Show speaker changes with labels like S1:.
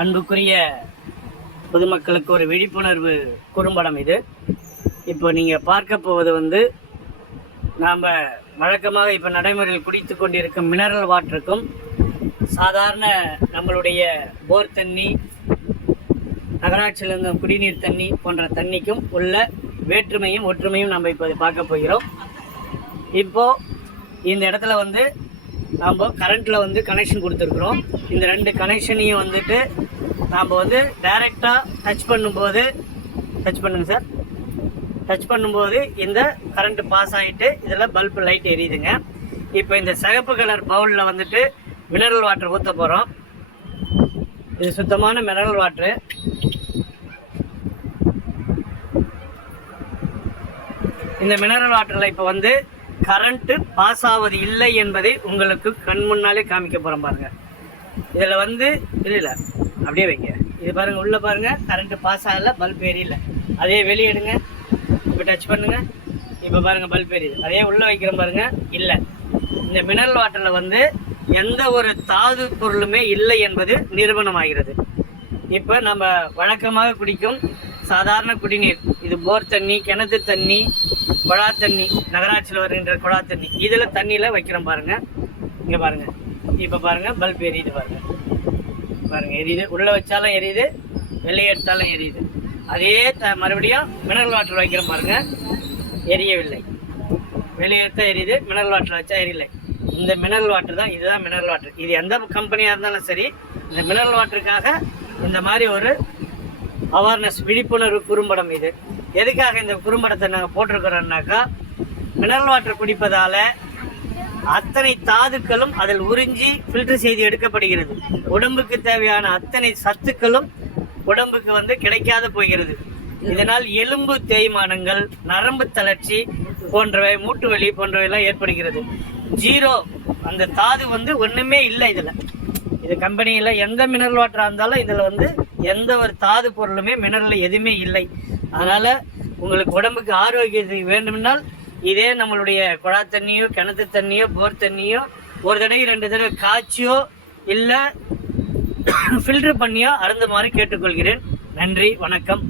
S1: அன்புக்குரிய பொதுமக்களுக்கு ஒரு விழிப்புணர்வு குறும்படம் இது. இப்போ நீங்கள் பார்க்க போவது வந்து நாம் வழக்கமாக இப்போ நடைமுறையில் குடித்து கொண்டிருக்கும் மினரல் வாட்டருக்கும் சாதாரண நம்மளுடைய போர் தண்ணி நகராட்சியிலிருந்து குடிநீர் தண்ணி போன்ற தண்ணிக்கும் உள்ள வேற்றுமையும் ஒற்றுமையும் நம்ம இப்போ பார்க்க போகிறோம். இப்போது இந்த இடத்துல வந்து நாம் கரண்ட்டில் வந்து கனெக்ஷன் கொடுத்துருக்குறோம். இந்த ரெண்டு கனெக்ஷனையும் வந்துட்டு நாம் வந்து டைரெக்டாக டச் பண்ணும்போது டச் பண்ணுங்க சார் டச் பண்ணும்போது இந்த கரண்ட் பாஸ் ஆகிட்டு இதில் பல்பு லைட் எரியுதுங்க. இப்போ இந்த சிகப்பு கலர் பவுலில் வந்துட்டு மினரல் வாட்டர் ஊற்ற போகிறோம் இது சுத்தமான மினரல் வாட்ரு இந்த மினரல் வாட்டரில் இப்போ வந்து கரண்ட்டு பாஸ் ஆவது இல்லை என்பதை உங்களுக்கு கண் முன்னாலே காமிக்க போகிறோம் பாருங்க. இதில் வந்து இல்லை. அப்படியே வைங்க. இது பாருங்க உள்ளே பாருங்க. கரண்ட்டு பாஸ் ஆகல பல்ப் எரியல அதே வெளியே எடுங்க. இப்போ டச் பண்ணுங்க. இப்போ பாருங்க பல்ப் எரியுது அதே உள்ளே வைக்கிறோம் பாருங்க. இல்லை. இந்த மினரல் வாட்டரில் வந்து எந்த ஒரு தாது பொருளுமே இல்லை என்பது நிறுவனமாகிறது இப்போ நம்ம வழக்கமாக குடிக்கும் சாதாரண குடிநீர். இது போர் தண்ணி கிணத்து தண்ணி குழா தண்ணி நகராட்சியில் வருகின்ற குழா தண்ணி. இதில் தண்ணியில் வைக்கிறோம் பாருங்கள் இங்கே பாருங்கள் இப்போ பாருங்கள் பல்ப் எரியுது பாருங்கள் பாருங்கள் எரியுது. உள்ளே வச்சாலும் எரியுது வெளியே எடுத்தாலும் எரியுது. அதே த மறுபடியும் மினரல் வாட்டர் வைக்கிறோம் பாருங்கள் எரியவில்லை. வெளியே எடுத்தால் எரியுது மினரல் வாட்டர் வச்சா எரியலை இந்த மினரல் வாட்டர் தான் இதுதான் மினரல் வாட்டர் இது எந்த கம்பெனியாக இருந்தாலும் சரி இந்த மினரல் வாட்டருக்காக இந்த மாதிரி ஒரு அவேர்னஸ் விழிப்புணர்வு குறும்படம் இது. எதுக்காக இந்த குறும்படத்தை நாங்கள் போட்டிருக்கிறோம்னாக்கா மினரல் வாட்டர் குடிப்பதால் அத்தனை தாதுக்களும் அதில் உறிஞ்சி ஃபில்டர் செய்து எடுக்கப்படுகிறது. உடம்புக்கு தேவையான அத்தனை சத்துக்களும் உடம்புக்கு வந்து கிடைக்காது போகிறது. இதனால் எலும்பு தேய்மானங்கள் நரம்பு தளர்ச்சி போன்றவை மூட்டு வலி போன்றவையெல்லாம் ஏற்படுகிறது. ஜீரோ அந்த தாது வந்து ஒன்றுமே இல்லை இதில். இது கம்பெனியில் எந்த மினரல் வாட்டராக இருந்தாலும் இதில் வந்து எந்த ஒரு தாது பொருளுமே மினரல் எதுவுமே இல்லை. அதனால் உங்களுக்கு உடம்புக்கு ஆரோக்கியத்துக்கு வேண்டுமென்றால் இதே நம்மளுடைய குழா தண்ணியோ கிணத்து தண்ணியோ போர் தண்ணியோ ஒரு தடவை ரெண்டு தடவை காய்ச்சியோ இல்லை ஃபில்டர் பண்ணியோ அருந்துமாறு கேட்டுக்கொள்கிறேன். நன்றி வணக்கம்.